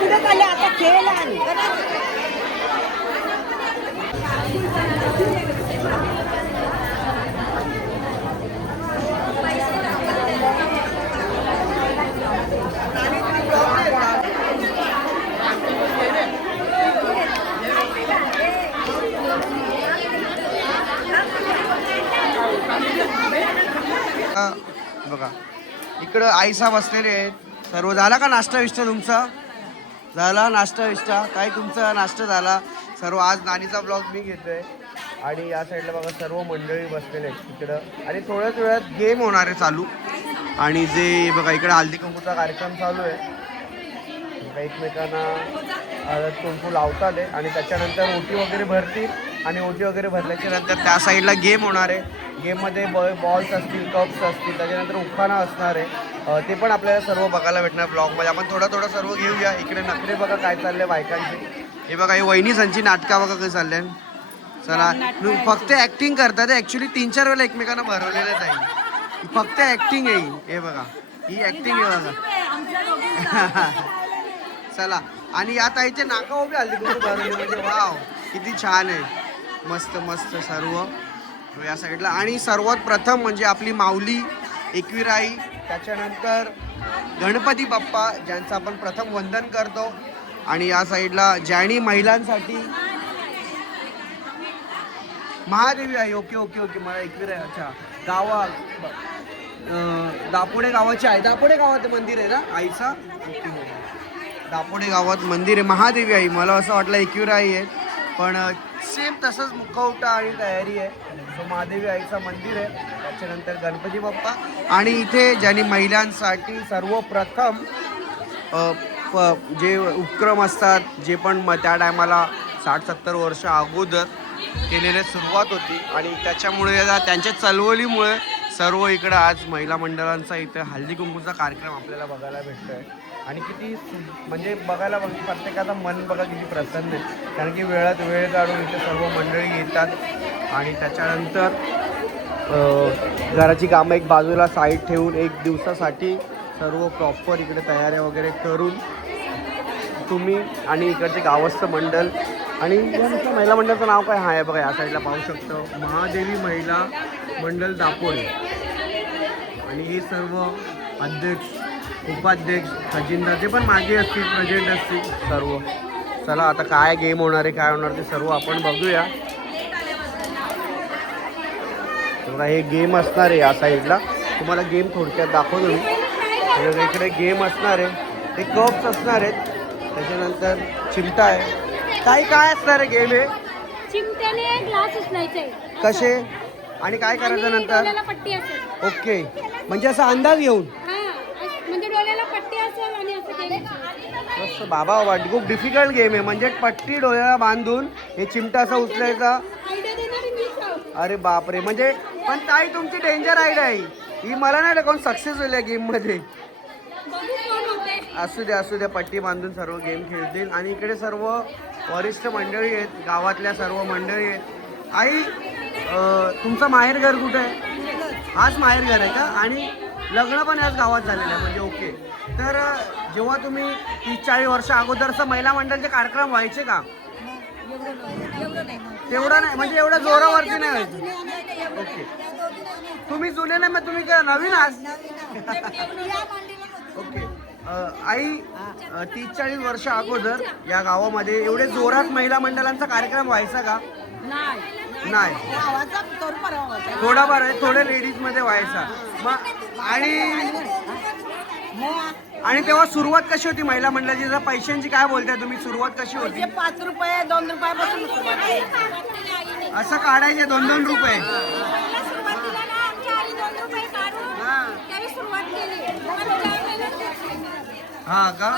पुढे चालले आता खेळ आणि बघा इकडं आईसा बसलेले आहेत सर्व. झाला का नाश्ता विष्टा तुमचा? झाला नाश्ता विष्टा? काय तुमचा नाश्ता झाला सर्व? आज नानीचा ब्लॉग मी घेतोय आणि या साईडला बघा सर्व मंडळी बसलेले आहेत तिकडं. आणि थोड्याच वेळात गेम होणार आहे चालू. आणि जे बघा इकडे हल्दी कुंकूचा कार्यक्रम चालू आहे. एकमेकांना हळद कुंकू लावतात आहे आणि त्याच्यानंतर ओटी वगैरे भरतील. आणि ओटी वगैरे भरल्याच्या नंतर त्या साईडला गेम होणार आहे. गेममध्ये बॉल्स असतील, कप्स असतील, त्याच्यानंतर उखाणा असणार आहे. ते पण आपल्याला सर्व बघायला भेटणार ब्लॉगमध्ये. आपण थोडं सर्व घेऊया. इकडे नखरे बघा काय चाललंय बायकांचे. हे बघा हे वहिनीसांची नाटकं बघा काय चाललंय. चला फक्त ॲक्टिंग करतात. ॲक्च्युली 3-4 वेळेला एकमेकांना भरवलेलं जाईल. फक्त ॲक्टिंग आहे. हे बघा ही ॲक्टिंग आहे बघा. चला आणि या ताईचे नाका उभे हल्दी कुंकू भरवले म्हणजे वाव किती छान आहे. मस्त मस्त सर्व या साईडला. आणि सर्वात प्रथम म्हणजे आपली माऊली एकविराई, त्याच्यानंतर गणपती बाप्पा ज्यांचं आपण प्रथम वंदन करतो. आणि या साईडला ज्यांनी महिलांसाठी महादेवी आई. ओके ओके ओके मला एकविराई. अच्छा गावा दापोडे गावाची आहे. दापोडे गावात मंदिर आहे ना आईचा? ओके दापोडे गावात मंदिर आहे महादेवी आई. मला असं वाटलं एकविराई आहे पण सेम तसंच मुखवटा आणि तयारी आहे. सो महादेवी आईचं मंदिर आहे. त्याच्यानंतर गणपती बाप्पा. आणि इथे ज्यांनी महिलांसाठी सर्वप्रथम जे उपक्रम असतात जे पण त्या टायमाला 60-70 वर्ष अगोदर केलेले सुरुवात होती. आणि त्याच्यामुळे त्यांच्या चळवळीमुळे सर्व इकडं आज महिला मंडळांचा इथे हल्दी कुंकूचा कार्यक्रम आपल्याला बघायला भेटतो आहे. आणि किती म्हणजे बघायला प्रत्येकाचं मन बघा किती प्रसन्न आहे. कारण की वेळात वेळ काढून इथे सर्व मंडळी येतात. आणि त्याच्यानंतर घराची कामं एक बाजूला साईड ठेवून एक दिवसासाठी सर्व प्रॉपर इकडे तयाऱ्या वगैरे करून तुम्ही आणि इकडचे गावस्थ मंडळ. आणि यांचं महिला मंडळाचं नाव काय आहे बघा या साईडला पाहू शकतो. महादेवी महिला मंडळ दापोडे. आणि हे सर्व अध्यक्ष उपाध्यक्ष खजिनदार जे पण मागे असतील प्रेझेंट असतील सर्व. चला आता काय गेम होणार आहे काय होणार ते सर्व आपण बघूया. बघा हे गेम असणार आहे या साईडला. तुम्हाला गेम थोडक्यात दाखवतो मी. इकडे गेम असणार आहे. ते कप्स असणार आहेत. त्याच्यानंतर चिमटा आहे. काय असणार आहे गेम? हे चिमट्याने ग्लास उचलायचे. कसे आणि काय करायचं नंतर? पट्टी असेल. ओके म्हणजे असा अंदाज घेऊन म्हणजे डोळ्याला पट्टी असेल आणि असं काही. मस्त बाबा बाबा खूप डिफिकल्ट गेम आहे. म्हणजे पट्टी डोळ्याला बांधून हे चिमटा असा उचलायचा. अरे बापरे. म्हणजे पण ताई तुमची डेंजर आयडिया आहे ही. मला नाही कोण सक्सेस होईल या गेममध्ये. असू द्या पट्टी बांधून सर्व गेम खेळतील. आणि इकडे सर्व वरिष्ठ मंडळी आहेत. गावातल्या सर्व मंडळी आहेत. आई तुमचं माहेर घर कुठं आहे? हाच माहेर घर आहे का? आणि लग्न पण याच गावात झालेलं आहे म्हणजे ओके. तर जेव्हा तुम्ही 30-40 वर्ष अगोदरचं महिला मंडळाचे कार्यक्रम व्हायचे का? तेवढं नाही म्हणजे एवढं जोरावरती नाही व्हायचं. ओके तुम्ही जुने नाही मग तुम्ही काय नवीन आज? ओके आई 30-40 वर्ष अगोदर या गावामध्ये एवढे जोरात महिला मंडळांचा कार्यक्रम व्हायचा का? नाही थोडाफार आहे. थोडे लेडीज मध्ये व्हायचा. मग आणि तेव्हा सुरुवात कशी होती महिला मंडळाची? जर पैशांची काय बोलताय तुम्ही? सुरुवात कशी होती? 5 रुपये 2 रुपयापासून असं काढायचे 2-2 रुपये. हा का?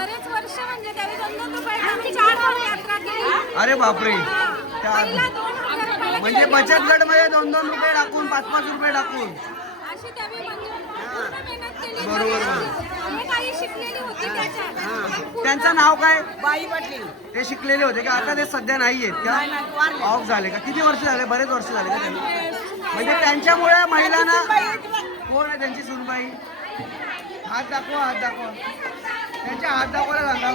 अरे बापरे. म्हणजे बचत गट मध्ये 2-2 रुपये टाकून 5-5 रुपये टाकून. बरोबर. त्यांचं नाव काय? बाई पाटील. ते शिकलेले होते का? आता ते सध्या नाही आहेत का? ऑफ झाले का? किती वर्ष झाले? बरेच वर्ष झाले का त्यांनी? म्हणजे त्यांच्यामुळे महिलांना. कोण आहे त्यांची सुनबाई? हात दाखवा त्यांच्या हात दाखवायला सांगा.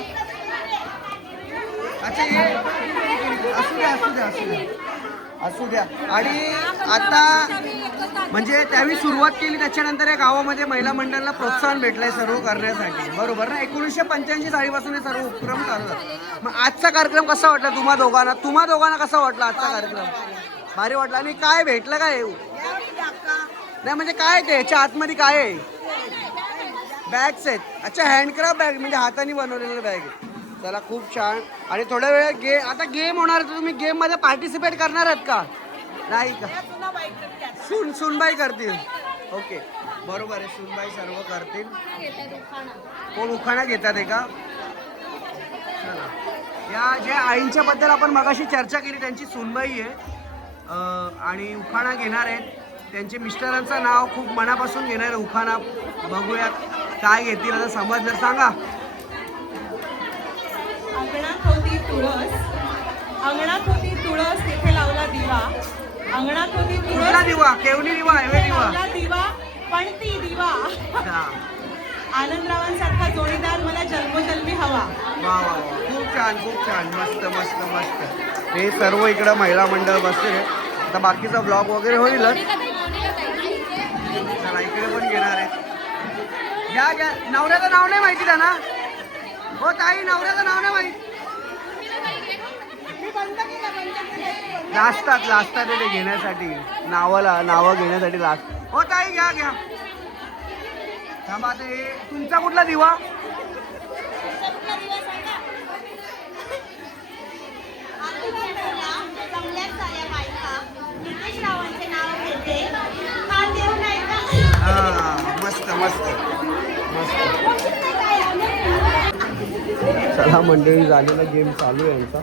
अच्छा ये असू द्या असू द्या असू द्या असू द्या. आणि आता म्हणजे त्यावेळी सुरुवात केली त्याच्यानंतर या गावामध्ये महिला मंडळाला प्रोत्साहन भेटलंय सर्व करण्यासाठी, बरोबर ना? 1985 सालीपासून हे सर्व उपक्रम चालू आहेत. मग आजचा कार्यक्रम कसा वाटला तुम्हा दोघांना कसा वाटला आजचा कार्यक्रम? भारी वाटला. आणि काय भेटलं काय? नाही म्हणजे काय ते याच्या आतमध्ये काय आहे? बॅग्स आहेत. अच्छा हँडक्राफ्ट बॅग म्हणजे हाताने बनवलेलं बॅग आहे. चला खूप छान. आणि थोड्या वेळ आता गेम होणार तर तुम्ही गेम मध्ये पार्टिसिपेट करणार आहात का? नाही का? सुनबाई करतील. ओके बरोबर आहे, सुनबाई सर्व करतील. कोण उखाणा घेतात आहे का? चला या ज्या आईंच्या बद्दल आपण मगाशी चर्चा केली त्यांची सुनबाई आहे आणि उखाणा घेणार आहेत. त्यांचे मिस्टरांचं नाव खूप मनापासून घेणार आहे. उखाणा बघूयात काय घेतील आता समजलं. सांगा. अंगणात होती तुळस तिथे लावला दिवा. अंगणात होती कुठला दिवा? केवली दिवा आहे दिवा दिवा पण ती दिवा. आनंदरावांसारखा जोडीदार मला जन्मोजन्मी हवा. वा वा वा खूप छान मस्त मस्त मस्त. हे सर्व इकडं महिला मंडळ बसले. आता बाकीचा ब्लॉग वगैरे होईलच. चला इकडे पण घेणार आहेत. घ्या नवऱ्याचं नाव नाही माहिती त्यांना? हो ताई नवऱ्याचं नाव नाही माहिती. लाजतात ते घेण्यासाठी, नावं घेण्यासाठी लास्ट. हो ताई घ्या थांबा. आता हे तुमचा कुठला दिवा? मस्त मस्त मस्त. चला मंडळी झालेला गेम चालू आहे यांचा.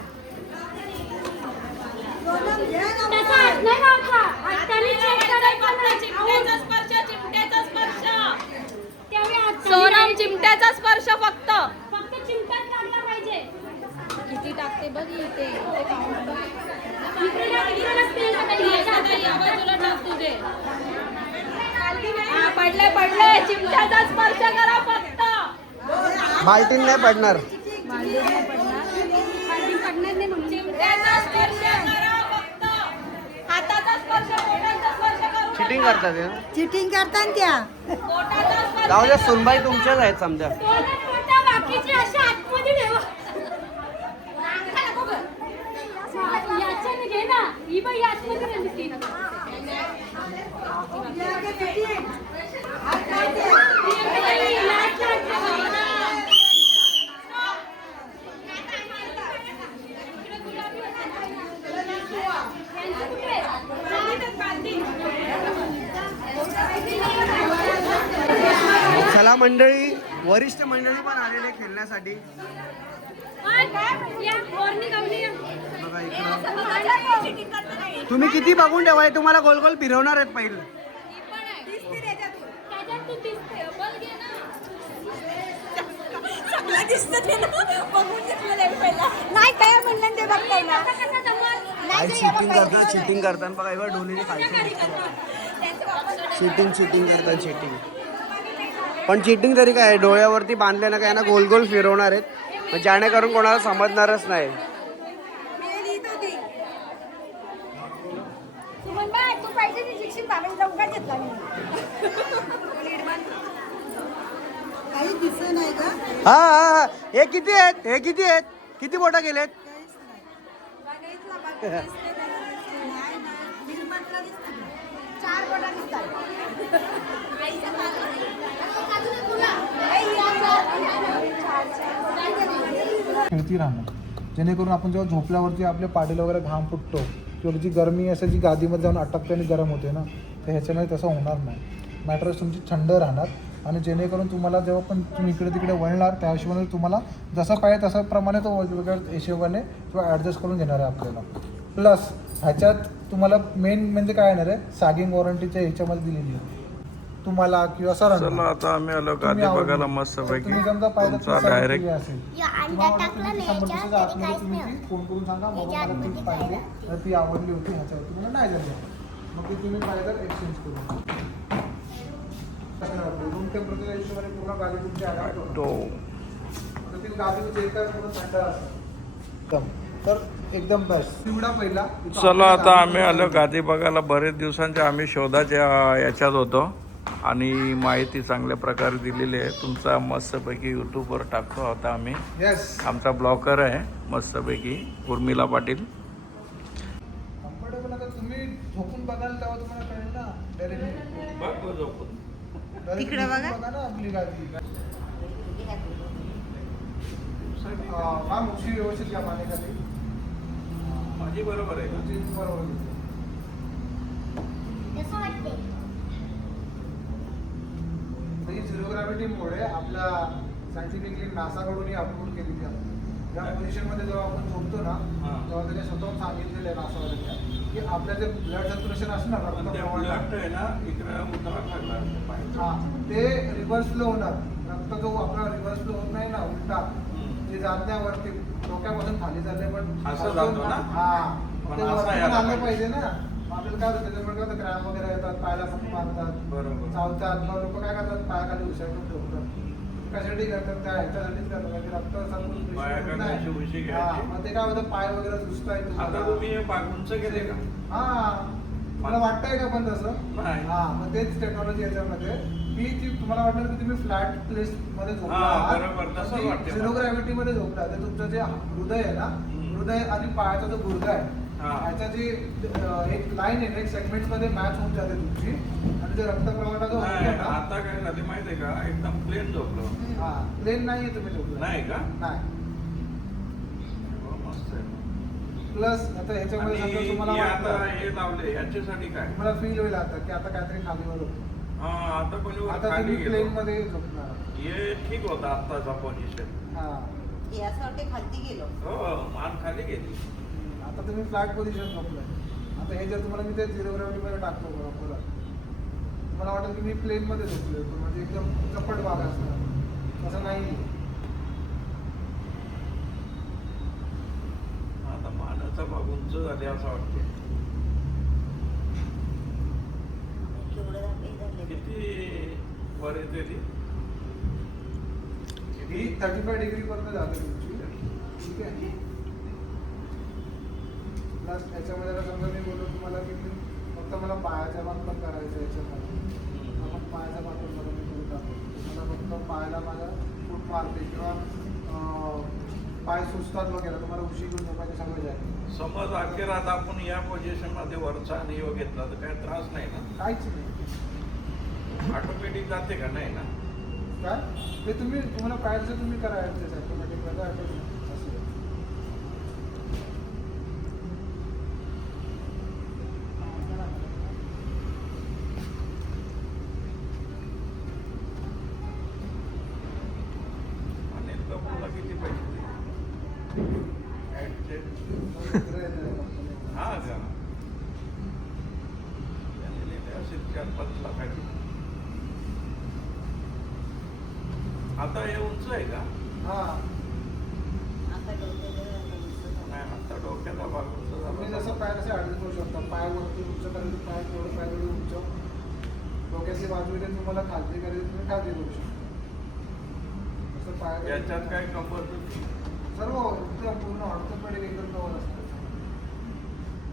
सोनम चिमट्याचा स्पर्श फक्त चिमट्यात टाकला पाहिजे. किती टाकते बघ इथे. पडले चिमट्याचा स्पर्श करा फक्त. बाल्टीन नाही पडणार. चिमट्याचा स्पर्श करा फक्त. हाताचा स्पर्श, बोटाचा स्पर्श करू. चिटिंग करतात हे. चिटिंग करतात त्या. बोटाचा स्पर्श. जाऊ द्या सुनबाई तुमच्याच आहेत समजा. बाकीचे अशा आतमध्ये ठेवा. याच्याने घे ना. ही बाई आतमध्ये घालते. चला मंडळी वरिष्ठ मंडळी पण आलेले खेळण्यासाठी. बघा इकडं तुम्ही किती बघून ठेवाय तुम्हाला गोल गोल फिरवणार आहेत पहिले. नाही काय म्हणलं ते बघताय ना. चिटिंग करतात बघा एवढं डोलीने खायचं. चिटिंग करतात. पण चिटिंग तरी काय डोळ्यावरती बांधले ना काय ना गोल गोल फिरवणार आहेत जेणेकरून कोणाला समजणारच नाही. हा हे किती आहेत? किती बोटा गेलेत? खेळती राहणं जेणेकरून आपण जेव्हा झोपल्यावरती आपल्या पाठीला वगैरे घाम फुटतो किंवा जी गरमी असते जी गादीमध्ये जाऊन अटकते आणि गरम होते ना, तर ह्याच्यामध्ये तसं होणार नाही. मॅट्रेस तुमची थंड राहणार आणि जेणेकरून तुम्हाला जेव्हा पण तुम्ही इकडे तिकडे वळणार त्या हिशोबाने तुम्हाला जसं पाहिजे तसं प्रमाणे तो वेगवेगळ्या हिशोबाने किंवा ॲडजस्ट करून घेणार आहे आपल्याला. प्लस ह्याच्यात तुम्हाला मेन म्हणजे काय येणार आहे, सॅगिंग वॉरंटीच्या ह्याच्यामध्ये दिलेली आहे तुम्हाला किंवा सर. चला आता आम्ही आलो गादी बघायला मस्त पैकी. तुम्ही समजा पाहिजे डायरेक्ट असेल फोन करून सांगा मला तीच पाहिजे तर ती आवडली होती ह्याच्यावरती मला नाही झाली मग ती तुम्ही पाहिजे तर एक्सचेंज करू. रूम टेम्परेचरच्या हिशोबाने पूर्ण गाडी तुमची तर ती गादी चेक करा पूर्ण थंड असतं तर एकदम बेस्ट पिवळा पहिला. चला आता आम्ही आलो गादी बघायला. बरेच दिवसांच्या आम्ही शोधाच्या याच्यात होतो आणि माहिती चांगल्या प्रकारे दिलेली आहे. तुमचा मस्तपैकी यूट्यूबवर टाकतो आता आम्ही. येस आमचा ब्लॉगर आहे मस्तपैकी उर्मिला पाटील. कम्फर्टेबल. आता तुम्ही झोपून बघाल तेव्हा तुम्हाला कळेल ना डायरेक्टली. तिकडे बघा. ना आपली गादी मॅम उशी व्यवस्थित घ्या मानेखाली. माझी बरोबर आहे का? उशी बरोबर घेते. कसं वाटते? तर ही झिरो ग्रॅव्हिटीमुळे आपल्या सायंटिफिकली नासाकडून ही अप्रूव्ह केलेली आहे. या पोझिशनमध्ये जेव्हा आपण झोपतो ना तेव्हा त्याने स्वतःहून सांगितलेलं आहे नासावाल्यांनी की आपल्या जे ब्लड सर्क्युलेशन असणार हा ते रिव्हर्स फ्लो होणार. रक्त जो आपला रिव्हर्स फ्लो होत नाही ना उलटा जे जात नाही वरती डोक्यापासून खाली जाते पण असं जातो ना? हा पण ते असं वरती यायला पण आलं पाहिजे. पाहिजे ना. आपल्याला काय होतं त्याच्यामुळे काय होतं क्रॅम्प वगैरे येतात पायाला फक्त मारतात बरोबर. चावतात. मग लोक काय करतात पायाखाली उशायला ठेवतात. कशासाठी करतात त्या ह्याच्यासाठीच करतात म्हणजे रक्त पायाखाली अशी उशी हा घ्यायची. मग ते काय होतं पाय वगैरे सुचताय आता तुम्ही हे उंच केले का? हा मला वाटतंय का पण तसं नाही. हा मग तेच टेक्नॉलॉजी याच्यामध्ये की ती तुम्हाला वाटणार की तुम्ही फ्लॅट प्लेस मध्ये हा, बरोबर. तसंच वाटते झिरो मला. ग्रॅव्हिटी मध्ये झोपला तर तुमचं जे हृदय आहे ना हृदय आणि पायाचा जो गुडघा आहे हा. ह्याचा जी एक लाईन आहे एक सेगमेंट मध्ये मॅच होऊन जाते तुमची आणि जे रक्तप्रवाह जो नाही, होतो ना आता काय झाले माहितीये का? एकदम प्लेन झोपलो. हा प्लेन नाहीये तुम्ही झोपला नाही का? नाही. हो, मस्त आहे. प्लस आता ह्याच्यामध्ये आणि समजा तुम्हाला हे आता वाटतं हे लावले याच्यासाठी काय? तुम्हाला फील होईल आता की आता काहीतरी खालीवर होतं. हा, आता कोणी वर आता खाली तुम्ही प्लेन गेलो. मध्ये झोपणार. हे ठीक होता आत्ताचा पोझिशन. हा यासाठी खालती गेलो. हो, मान खाली गेली. आता तुम्ही फ्लॅट पोझिशन झोपलाय. आता हे जर तुम्हाला मी ते झिरो ग्रॅव्हिटी मध्ये टाकतो बरोबर तुम्हाला वाटेल की मी प्लेन मध्ये झोपलोय म्हणजे एकदम चपट भाग असणार तसं नाही. आता मानाचा भाग उंच झाले असं वाटते. किती वर येते ती? ही 35 डिग्री पर्यंत जाते तुमची. ठीक आहे. प्लस त्याच्यामध्ये आता समजा मी बोललो तुम्हाला की मी फक्त मला पायाचा भाग पण करायचा याच्यामध्ये आपण पायाचा भाग पण मला मी करू टाकतो. मला फक्त पायाला माझा फूट मारते किंवा पाय सुचतात वगैरे तुम्हाला उशी घेऊन झोपायची सवय आहे. समज अखेरात आपण या पोझिशन मध्ये वरचा आणि योग घेतला तर काही त्रास नाही ना? काहीच नाही. ऑटोमॅटिक जाते का? नाही ना? काय ते तुम्हाला पायाचं तुम्ही करा ॲडजस्ट ऑटोमॅटिक असं. अनिल कपूरला किती पैसे दिले? हा का? त्यांनी दिले असेल 4-5 लाखाची. आता हे उंच आहे का? हा नाही, आता डोक्याचा भाग उंच तुम्ही झाला. जसं पाय कसं ॲडजस्ट करू शकता. पाय वरती उंच करायचं पाय थोडं पाय थोडी उंच डोक्याची बाजू इथे तुम्हाला खालती करायची तुम्ही खालती करू शकता. असं पाय याच्यात काय कंबर सर्व एकदम पूर्ण ऑर्थोपेडिक एकदम कवर असतं.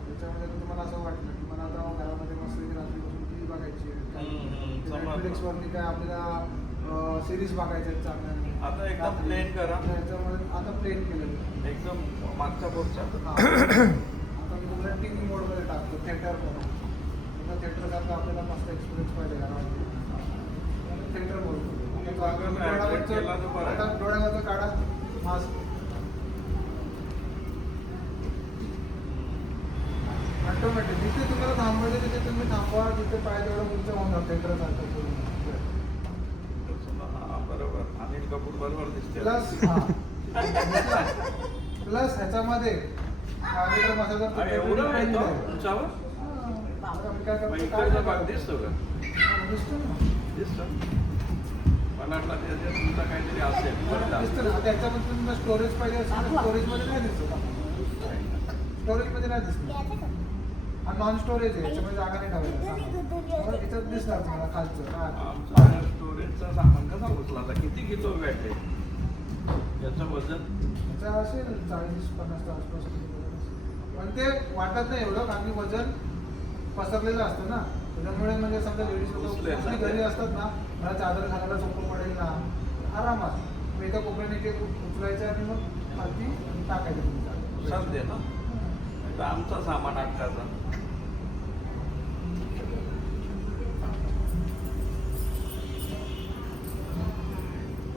त्याच्यामध्ये आता तुम्हाला असं वाटलं की मला आता घरामध्ये मस्त रात्री बसून टी व्ही बघायची समजलं. नेटफ्लिक्सवरती काय आपल्याला सिरीज बघायच्या आहेत चांगल्या. आता एकदम प्लेन करा. त्याच्यामध्ये आता प्लेन केलेलं एकदम मागचा पुढचा. आता मी तुम्हाला टी व्ही मोडमध्ये टाकतो थिएटर म्हणून. तुम्हाला थिएटरसारखं आपल्याला मस्त एक्सपिरियन्स पाहिजे घरामध्ये थिएटर बोलतो. केला तर बरं आहे. आता डोळ्यावरचं काढा मास्क. ऑटोमॅटिक जिथे तुम्हाला थांबवायचं तिथे तुम्ही थांबवा. जिथे पाय तेवढं उंच होणार थिएटरसारखं पूर्ण. हा, बरोबर. अनिल कपूर बरोबर दिसते. प्लस ह्याच्यामध्ये कार्यक्रम असा हा, एवढं आहे तो उंचावर? मग इकडचा भाग दिसतो का? दिसतो ना. दिसतो. मला वाटलं त्याच्यात तुमचा काहीतरी असेल. बरं झालं. दिसतं ना. त्याच्यामध्ये तुम्हाला स्टोरेज पाहिजे असेल तर स्टोरेजमध्ये नाही दिसत. स्टोरेजमध्ये नाही दिसत. हा नॉन स्टोरेज आहे. याच्यामध्ये जागा नाही ठेवायला. याच्यात दिसणार तुम्हाला खालचं. आमचा स्टोरेजचा सामान कसा उचलायचा? किती घेतो बॅटरी? याचं वजन त्याचा असेल 40-50 आसपास. पण ते वाटत नाही एवढं, कारण की वजन पसरलेलं असतं ना, त्याच्यामुळे म्हणजे समजा लेडीज लोक घरी असतात ना, मला चादर घालायला सोपं पडेल ना, आरामात मग एका कोपऱ्याने एक उचलायचं आणि मग खालती टाकायचं तुमच्या. चालते ना. तर आमचा सामान अटकाचा.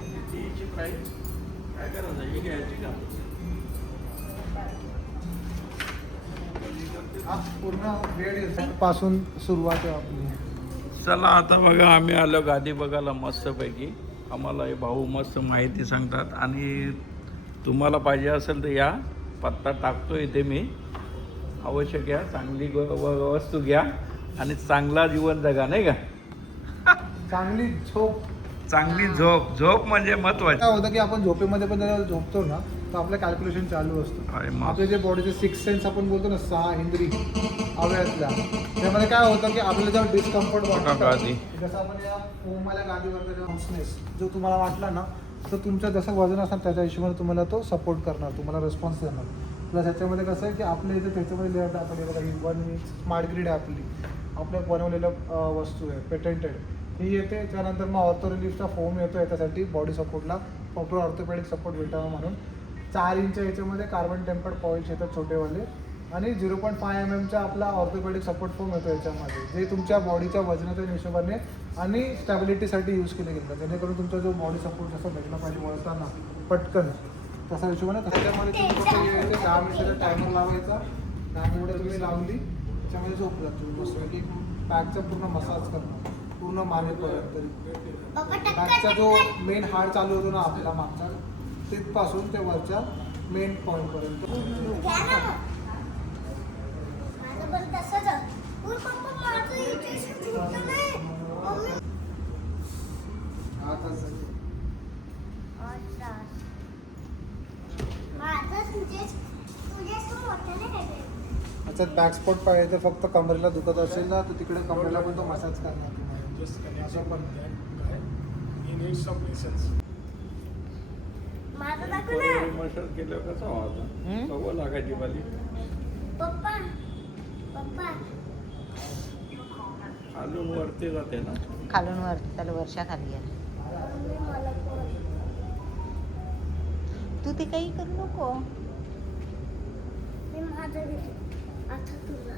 कितीची प्राईस काय करायचं, ही घ्यायची का? हा पूर्ण बेड पासून सुरुवात आहे आपली. चला आता बघा आम्ही आलो गादी बघायला मस्तपैकी. आम्हाला हे भाऊ मस्त माहिती सांगतात आणि तुम्हाला पाहिजे असेल तर या, पत्ता टाकतो इथे मी. अवश्य घ्या, चांगली वस्तू घ्या आणि चांगला जीवन जगा, नाही का? चांगली झोप. चांगली झोप म्हणजे महत्वाची. काय होतं की आपण झोपेमध्ये पण जेव्हा झोपतो ना, तर आपलं कॅल्क्युलेशन चालू असतं. अरे मग. आपले जे बॉडीचे 6 सेन्स आपण बोलतो ना, 6 इंद्री अवयवातल्या, त्यामध्ये काय होतं की आपल्याला जेव्हा डिस्कम्फर्ट वाटतं, गादी. जसं आपण या फोमवाल्या गादीवरचा जेव्हा हॉर्सनेस जो तुम्हाला वाटला ना, तर तुमचं जसं वजन असणार त्याच्या हिशोबाने तुम्हाला तो सपोर्ट करणार, तुम्हाला रिस्पॉन्स देणार. प्लस ह्याच्यामध्ये कसं आहे की आपल्या इथे त्याच्यामध्ये लेअर आपण बघा, ही 1 स्मार्ट ग्रीड आहे आपल्या बनवलेलं वस्तू आहे, पेटेंटेड. ही येते. त्यानंतर मग ऑर्थो रिलीफचा फोम येतो याच्यासाठी बॉडी सपोर्टला, प्रॉपर ऑर्थोपेडिक सपोर्ट भेटावा म्हणून. 4 इंच याच्यामध्ये कार्बन टेम्पर्ड पॉईंट्स येतात छोटेवाले आणि 0.5 mm आपला ऑर्थोपेडिक सपोर्ट फोम येतो याच्यामध्ये, जे तुमच्या बॉडीच्या वजनाच्या हिशोबाने आणि स्टॅबिलिटीसाठी यूज केले गेलं, जेणेकरून तुमचा जो बॉडी सपोर्ट जसं भेटला पाहिजे वळताना पटकन, तसा हिशोबाने. त्याच्यामध्ये तुम्ही कसं यायचं, 10 मिनिटाचा टायमर लावायचा. 10 मिनिटं तुम्ही लावली, त्याच्यामध्ये झोपला तुम्ही मस्त की बॅकचा पूर्ण मसाज करणं, पूर्ण मानेपर्यंत तरी. बॅकचा जो मेन हाड चालू होतो ना आपला मागचा, तिथपासून ते वरच्या मेन पॉईंटपर्यंत. त्याच्यात बॅक स्पॉट पाहिजे तर फक्त कमरेला दुखत असेल ना, तर तिकडे कमरेला पण तो मसाज करणार तुम्हाला, असं पण. मशाल केल्यावर कसा व्हायचा, सवय लागायची वाली. खालून वरती जाते ना. खालून वर, त्याला वर्षा खाली आहे. तू ते काही करू नको. आता तुला